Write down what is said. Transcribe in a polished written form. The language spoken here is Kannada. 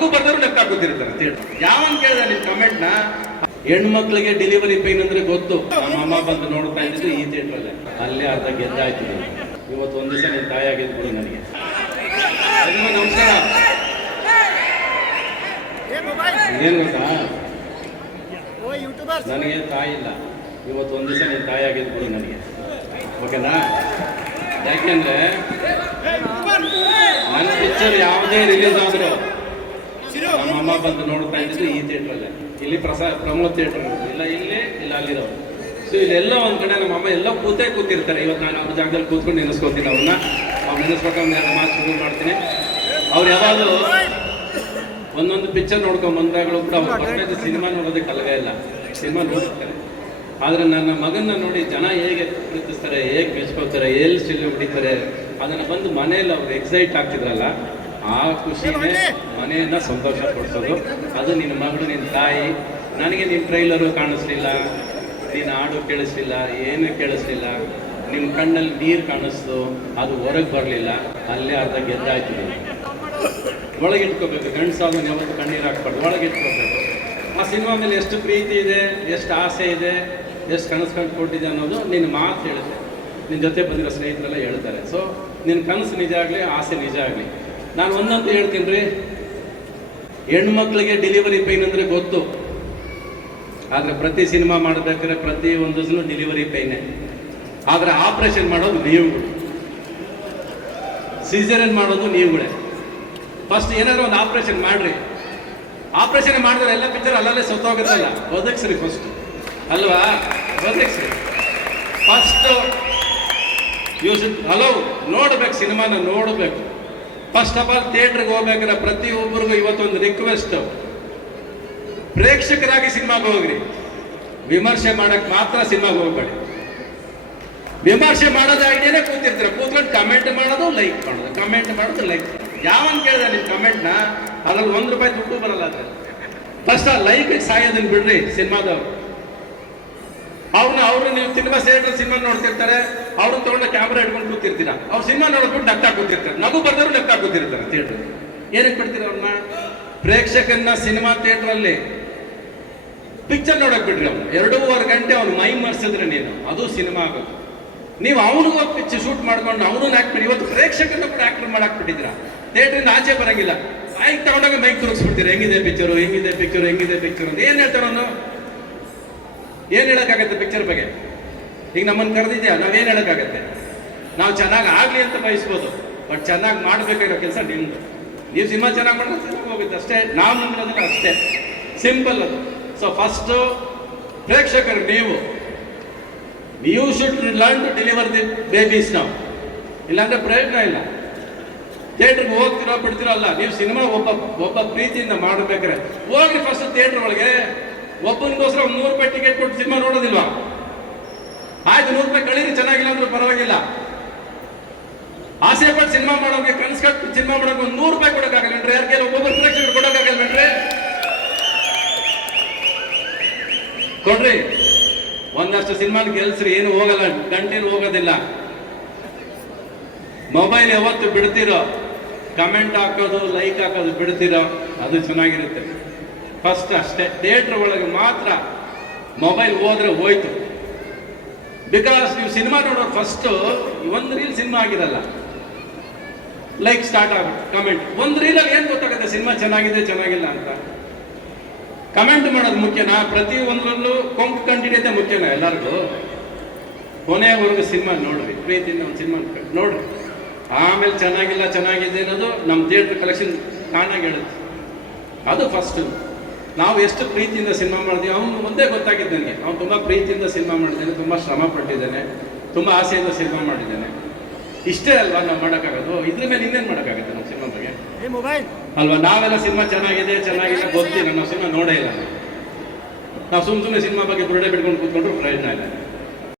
ನಗು ಬರ್ದವ್ರು ಲೆಕ್ಕ ಕೂತಿರ್ತಾರೆ ಥಿಯೇಟರ್. ಯಾವನ್ ಕೇಳಿದ ನಿಮ್ ಕಮೆಂಟ್ನ? ಹೆಣ್ಮಕ್ಳಿಗೆ ಡೆಲಿವರಿ ಪೈನ್ ಅಂದ್ರೆ ಗೊತ್ತು. ನಮ್ಮ ಅಮ್ಮ ಬಂದು ನೋಡ್ತಾ ಇದ್ದಿದ್ದು ಈ ಥಿಯೇಟರ್ ಅಲ್ಲೇ. ಅಲ್ಲೇ ಅರ್ಧ ಗೆದ್ದಾಯ್ತು. ಇವತ್ತು ಒಂದ್ ದಿವಸ ನಿನ್ ತಾಯಿ ಆಗಿದ್ಬಿಡು ನನಗೆ. ನಮಸ್ಕಾರ. ಏನ್ ಗೊತ್ತಾ, ನನಗೆ ತಾಯಿ ಇಲ್ಲ. ಇವತ್ತು ಒಂದ್ ದಿವಸ ನಿನ್ ತಾಯಿ ಆಗಿದ್ಬಿಡು ನನಗೆ. ಓಕೆನಾ? ಯಾಕೆಂದ್ರೆ ನನ್ನ ಪಿಕ್ಚರ್ ಯಾವುದೇ ರಿಲೀಸ್ ಆದ್ರೂ ನಮ್ಮ ಅಮ್ಮ ಬಂದು ನೋಡ್ತಾ ಇದ್ದಿದ್ದು ಈ ಥಿಯೇಟರ್ ಅಲ್ಲೇ. ಇಲ್ಲಿ ಪ್ರಮೋದ್ ಥಿಯೇಟರ್ ಇಲ್ಲ, ಇಲ್ಲೇ ಇಲ್ಲ ಅಲ್ಲಿರೋ. ಸೊ ಇಲ್ಲೆಲ್ಲ ಒಂದ್ ಕಡೆ ನಮ್ಮ ಅಮ್ಮ ಎಲ್ಲ ಕೂತಿರ್ತಾರೆ. ಇವತ್ತು ನಾನು ಅವ್ರ ಜಾಗದಲ್ಲಿ ಕೂತ್ಕೊಂಡು ನೆನೆಸ್ಕೊತೀನಿ ಅವ್ರನ್ನ. ಅವ್ರು ನೆನೆಸ್ಕೊಂಡು ಎರಡು ಮಾತು ಶುರು ಮಾಡ್ತೀನಿ. ಅವ್ರು ಯಾವಾಗಲೂ ಒಂದೊಂದು ಪಿಕ್ಚರ್ ನೋಡ್ಕೊಂಡು ಬಂದಾಗಲೂ ಕೂಡ ಅವ್ರು ಫಸ್ಟ್ ಸಿನಿಮಾ ನೋಡೋದಕ್ಕೆ ಅಲ್ಲವೇ ಇಲ್ಲ, ಸಿನಿಮಾ ನೋಡ್ತಾರೆ. ಆದರೆ ನನ್ನ ಮಗನ್ನ ನೋಡಿ ಜನ ಹೇಗೆ ಪ್ರೀತಿಸ್ತಾರೆ, ಹೇಗೆ ಮೆಚ್ಕೋತಾರೆ, ಎಲ್ಲಿ ಸ್ಟಿಲ್ ಹೊಡಿತಾರೆ, ಅದನ್ನು ಬಂದು ಮನೆಯಲ್ಲಿ ಅವ್ರು ಎಕ್ಸೈಟ್ ಆಗ್ತಿದ್ರಲ್ಲ, ಆ ಖುಷಿನೇ ಮನೆಯನ್ನ ಸಂತೋಷ ಪಡಿಸೋದು. ಅದು ನಿನ್ನ ಮಗಳು, ನಿನ್ನ ತಾಯಿ. ನನಗೆ ನಿನ್ನ ಟ್ರೈಲರು ಕಾಣಿಸ್ಲಿಲ್ಲ, ನೀನು ಹಾಡು ಕೇಳಿಸ್ಲಿಲ್ಲ, ಏನು ಕೇಳಿಸ್ಲಿಲ್ಲ, ನಿಮ್ಮ ಕಣ್ಣಲ್ಲಿ ನೀರು ಕಾಣಿಸ್ತು, ಅದು ಹೊರಗೆ ಬರಲಿಲ್ಲ, ಅಲ್ಲೇ ಅರ್ಧ ಗೆದ್ದಾಯ್ತು. ಒಳಗಿಟ್ಕೋಬೇಕು. ಗಂಡಸಾದನ್ನು ಯಾವತ್ತು ಕಣ್ಣೀರು ಹಾಕ್ಬಾರ್ದು, ಒಳಗಿಟ್ಕೋಬೇಕು. ಆ ಸಿನಿಮಾ ಮೇಲೆ ಎಷ್ಟು ಪ್ರೀತಿ ಇದೆ, ಎಷ್ಟು ಆಸೆ ಇದೆ, ಎಷ್ಟು ಕನಸು ಕಂಡುಕೊಟ್ಟಿದೆ ಅನ್ನೋದು ನಿನ್ನ ಮಾತು ಹೇಳುತ್ತೆ. ನಿನ್ನ ಜೊತೆ ಬಂದಿರೋ ಸ್ನೇಹಿತರೆಲ್ಲ ಹೇಳ್ತಾರೆ. ಸೊ ನಿನ್ನ ಕನಸು ನಿಜ ಆಗಲಿ, ಆಸೆ ನಿಜ ಆಗಲಿ. ನಾನು ಒಂದಂತೂ ಹೇಳ್ತೀನಿ ರೀ, ಹೆಣ್ಮಕ್ಳಿಗೆ ಡೆಲಿವರಿ ಪೈನ್ ಅಂದರೆ ಗೊತ್ತು. ಆದರೆ ಪ್ರತಿ ಸಿನಿಮಾ ಮಾಡಬೇಕಾದ್ರೆ ಪ್ರತಿ ಒಂದು ಡೆಲಿವರಿ ಪೈನೇ. ಆದರೆ ಆಪ್ರೇಷನ್ ಮಾಡೋದು ನೀವುಗಳು, ಸಿಸೇರಿಯನ್ ಮಾಡೋದು ನೀವುಗಳೇ. ಫಸ್ಟ್ ಏನಾದ್ರು ಒಂದು ಆಪ್ರೇಷನ್ ಮಾಡ್ರಿ. ಆಪ್ರೇಷನ್ ಮಾಡಿದ್ರೆ ಎಲ್ಲ ಪಿಕ್ಚರ್ ಅಲ್ಲಲ್ಲೇ ಸತ್ತೋಗುತ್ತಲ್ಲ. ಬದುಕ್ಸ್ರಿ ಫಸ್ಟ್, ಅಲ್ವಾ? ಬದುಕ್ಸ್ರಿ ಫಸ್ಟ್. You should allow. ನೋಡ್ಬೇಕು, ಸಿನಿಮಾನ ನೋಡಬೇಕು. ಫಸ್ಟ್ ಆಫ್ ಆಲ್ ಥಿಯೇಟ್ರಿಗೆ ಹೋಗ್ಬೇಕಾದ್ರೆ ಪ್ರತಿಯೊಬ್ಬರಿಗೂ ಇವತ್ತೊಂದು ರಿಕ್ವೆಸ್ಟ್, ಪ್ರೇಕ್ಷಕರಾಗಿ ಸಿನಿಮಾಗೆ ಹೋಗ್ರಿ. ವಿಮರ್ಶೆ ಮಾಡಕ್ ಮಾತ್ರ ಸಿನಿಮಾಗೆ ಹೋಗ್ಬೇಡಿ. ವಿಮರ್ಶೆ ಮಾಡೋದು ಐಡಿಯಾನೇ ಕೂತಿರ್ತೀರ, ಕೂತ್ಕೊಂಡು ಕಮೆಂಟ್ ಮಾಡೋದು, ಲೈಕ್ ಮಾಡೋದು, ಕಮೆಂಟ್ ಮಾಡೋದು, ಲೈಕ್. ಯಾವನ್ ಕೇಳಿದ ನಿಮ್ ಕಮೆಂಟ್ನ? ಅದ್ರಲ್ಲಿ ₹1 ದುಡ್ಡು ಬರಲ್ಲ. ಅದ್ರ ಫಸ್ಟ್ ಆ ಲೈಕ್ ಸಾಯೋದನ್ನ ಬಿಡ್ರಿ. ಸಿನಿಮಾದವ್ರು ಅವ್ರನ್ನ ನೀವು ಸಿನಿಮಾ ಸೇರಿದ್ರೆ ಸಿನಿಮಾ ನೋಡ್ತಿರ್ತಾರೆ, ಅವ್ರನ್ನ ತಗೊಂಡ ಕ್ಯಾಮ್ರಾ ಹಿಡ್ಕೊಂಡು ಕೂತಿರ್ತೀರ. ಅವ್ರು ಸಿನಿಮಾ ನೋಡ್ಬಿಟ್ಟು ಲೆಕ್ಕ ಕೂತಿರ್ತಾರೆ, ನಗು ಬರ್ದವ್ರು ಲೆಕ್ಕ ಕೂತಿರ್ತಾರೆ ಥಿಯೇಟರ್. ಏನಕ್ಕೆ ಬಿಡ್ತೀರ ಅವ್ರನ್ನ? ಪ್ರೇಕ್ಷಕನ್ನ ಸಿನಿಮಾ ಥಿಯೇಟರ್ ಅಲ್ಲಿ ಪಿಕ್ಚರ್ ನೋಡಕ್ ಬಿಡ್ರಿ. ಅವ್ನು 2.5 ಗಂಟೆ ಅವ್ನು ಮೈ ಮರ್ಸಿದ್ರೆ ನೀನು, ಅದು ಸಿನಿಮಾ ಆಗೋದು. ನೀವು ಅವನಿಗೂ ಪಿಕ್ಚರ್ ಶೂಟ್ ಮಾಡ್ಕೊಂಡು ಅವನು ಆಕ್ಟ್ ಮಾಡಿ, ಇವತ್ತು ಪ್ರೇಕ್ಷಕರನ್ನ ಕೂಡ ಆಕ್ಟರ್ ಮಾಡಕ್ ಬಿಟ್ಟಿದ್ರ. ಥಿಯೇಟ್ರಿಂದ ಆಚೆ ಬರಂಗಿಲ್ಲ, ಮೈಕ್ ತಗೊಂಡಾಗ ಮೈಕ್ ತುರುಗಿಸ್ಬಿಡ್ತೀರ. ಹೆಂಗಿದೆ ಪಿಕ್ಚರು, ಹೆಂಗಿದೆ ಪಿಕ್ಚರು, ಹೆಂಗಿದೆ ಪಿಕ್ಚರ್ ಅಂತ ಏನ್ ಹೇಳ್ತಾರ ಅವನು? ಏನ್ ಹೇಳಕ್ಕಾಗತ್ತೆ ಪಿಕ್ಚರ್ ಬಗ್ಗೆ? ಈಗ ನಮ್ಮನ್ನು ಕರೆದಿದ್ಯಾ, ನಾವೇನ್ ಹೇಳಕ್ಕಾಗತ್ತೆ? ನಾವು ಚೆನ್ನಾಗಿ ಆಗ್ಲಿ ಅಂತ ಬಯಸ್ಬೋದು, ಬಟ್ ಚೆನ್ನಾಗಿ ಮಾಡ್ಬೇಕಾಗಿರೋ ಕೆಲಸ ನಿಮ್ದು. ನೀವು ಸಿನಿಮಾ ಚೆನ್ನಾಗಿ ಮಾಡಿದ್ರೆ ಚೆನ್ನಾಗಿ ಹೋಗುತ್ತೆ ಅಷ್ಟೇ. ನಾವು ನಿಮ್ಗೆ ಅಷ್ಟೇ, ಸಿಂಪಲ್ ಅದು. ಸೊ ಫಸ್ಟ್ ಪ್ರೇಕ್ಷಕರು ನೀವು should learn to deliver the babies ನಾವು. ಇಲ್ಲಾಂದ್ರೆ ಪ್ರಯೋಜನ ಇಲ್ಲ. ಥಿಯೇಟ್ರಿಗೆ ಹೋಗ್ತಿರೋ ಬಿಡ್ತಿರೋ ಅಲ್ಲ. ನೀವು ಸಿನಿಮಾ ಒಬ್ಬ ಪ್ರೀತಿಯಿಂದ ಮಾಡಬೇಕಾದ್ರೆ ಹೋಗಿ ಫಸ್ಟ್ ಥಿಯೇಟರ್ ಒಳಗೆ. ಒಬ್ಬನಿಗೋಸ್ಕರ ₹100 ಟಿಕೆಟ್ ಕೊಟ್ಟು ಸಿನಿಮಾ ನೋಡೋದಿಲ್ವಾ? ಆಯ್ತು, ₹100 ಕಳೀರಿ, ಚೆನ್ನಾಗಿಲ್ಲ ಅಂದ್ರೂ ಪರವಾಗಿಲ್ಲ. ಆಸೆ ಪಟ್ಟು ಸಿನಿಮಾ ಮಾಡೋಕೆ, ಕನಸು ಕಟ್ಟು ಸಿನಿಮಾ ಮಾಡೋಕೆ ₹100 ಕೊಡೋಕ್ಕಾಗಲ್ವೇನ್ರಿ? ಯಾರ ಕೈಲಿ ಒಬ್ಬೊಬ್ಬರು ಪ್ರೇಕ್ಷಕರು ಕೊಡೋಕ್ಕಾಗಲ್ವೇನ್ರಿ? ಕೊಡ್ರಿ. ಒಂದಷ್ಟು ಸಿನಿಮಾ ಗೆಲ್ಸ್ರಿ, ಏನು ಹೋಗಲ್ಲ, ಗಂಟೇನು ಹೋಗೋದಿಲ್ಲ. ಮೊಬೈಲ್ ಯಾವತ್ತು ಬಿಡ್ತಿರೋ, ಕಮೆಂಟ್ ಹಾಕೋದು, ಲೈಕ್ ಹಾಕೋದು ಬಿಡ್ತಿರೋ, ಅದು ಚೆನ್ನಾಗಿರುತ್ತೆ. ಫಸ್ಟ್ ಅಷ್ಟೇ. ಥಿಯೇಟರ್ ಒಳಗೆ ಮಾತ್ರ ಮೊಬೈಲ್ ಹೋದ್ರೆ ಹೋಯ್ತು. ಬಿಕಾಸ್ ನೀವು ಸಿನಿಮಾ ನೋಡೋದು ಫಸ್ಟ್ ಒಂದು ರೀಲ್ ಸಿನಿಮಾ ಆಗಿರಲ್ಲ, ಲೈಕ್ ಸ್ಟಾರ್ಟ್ ಆಗುತ್ತೆ, ಕಮೆಂಟ್. ಒಂದು ರೀಲಲ್ಲಿ ಏನು ಗೊತ್ತಾಗುತ್ತೆ ಸಿನಿಮಾ ಚೆನ್ನಾಗಿದೆ ಚೆನ್ನಾಗಿಲ್ಲ ಅಂತ? ಕಮೆಂಟ್ ಮಾಡೋದು ಮುಖ್ಯನಾ? ಪ್ರತಿ ಒಂದರಲ್ಲೂ ಕೊಂಕು ಕಂಡಿಡಿಯೋದೇ ಮುಖ್ಯನಾ ಎಲ್ಲರಿಗೂ? ಕೊನೆಯವರೆಗೂ ಸಿನಿಮಾ ನೋಡ್ರಿ, ಪ್ರೀತಿಯಿಂದ ಒಂದು ಸಿನಿಮಾ ನೋಡ್ರಿ. ಆಮೇಲೆ ಚೆನ್ನಾಗಿಲ್ಲ ಚೆನ್ನಾಗಿದೆ ಅನ್ನೋದು ನಮ್ಮ ಥಿಯೇಟರ್ ಕಲೆಕ್ಷನ್ ತಾನಾಗಿ ಹೇಳುತ್ತೆ. ಅದು ಫಸ್ಟ್. ನಾವು ಎಷ್ಟು ಪ್ರೀತಿಯಿಂದ ಸಿನಿಮಾ ಮಾಡಿದ್ವಿ, ಅವನು ಒಂದೇ ಗೊತ್ತಾಗಿದ್ದು ನನಗೆ. ಅವ್ನು ತುಂಬ ಪ್ರೀತಿಯಿಂದ ಸಿನಿಮಾ ಮಾಡಿದ್ದಾನೆ, ತುಂಬ ಶ್ರಮ ಪಟ್ಟಿದ್ದಾನೆ, ತುಂಬ ಆಸೆಯಿಂದ ಸಿನಿಮಾ ಮಾಡಿದ್ದಾನೆ. ಇಷ್ಟೇ ಅಲ್ವಾ ನಾವು ಮಾಡೋಕ್ಕಾಗೋದು? ಇದ್ರ ಮೇಲೆ ಇನ್ನೇನು ಮಾಡೋಕ್ಕಾಗುತ್ತೆ ನಮ್ಮ ಸಿನಿಮಾ ಬಗ್ಗೆ ಅಲ್ವಾ? ನಾವೆಲ್ಲ ಸಿನಿಮಾ ಚೆನ್ನಾಗಿದೆ ಗೊತ್ತಿಲ್ಲ, ನಾವು ಸಿನಿಮಾ ನೋಡೇ ಇಲ್ಲ. ನಾವು ಸುಮ್ಮನೆ ಸಿನಿಮಾ ಬಗ್ಗೆ ಬುರುಡೆ ಬಿಡ್ಕೊಂಡು ಕೂತ್ಕೊಂಡ್ರು ಪ್ರಯೋಜನ ಇಲ್ಲ.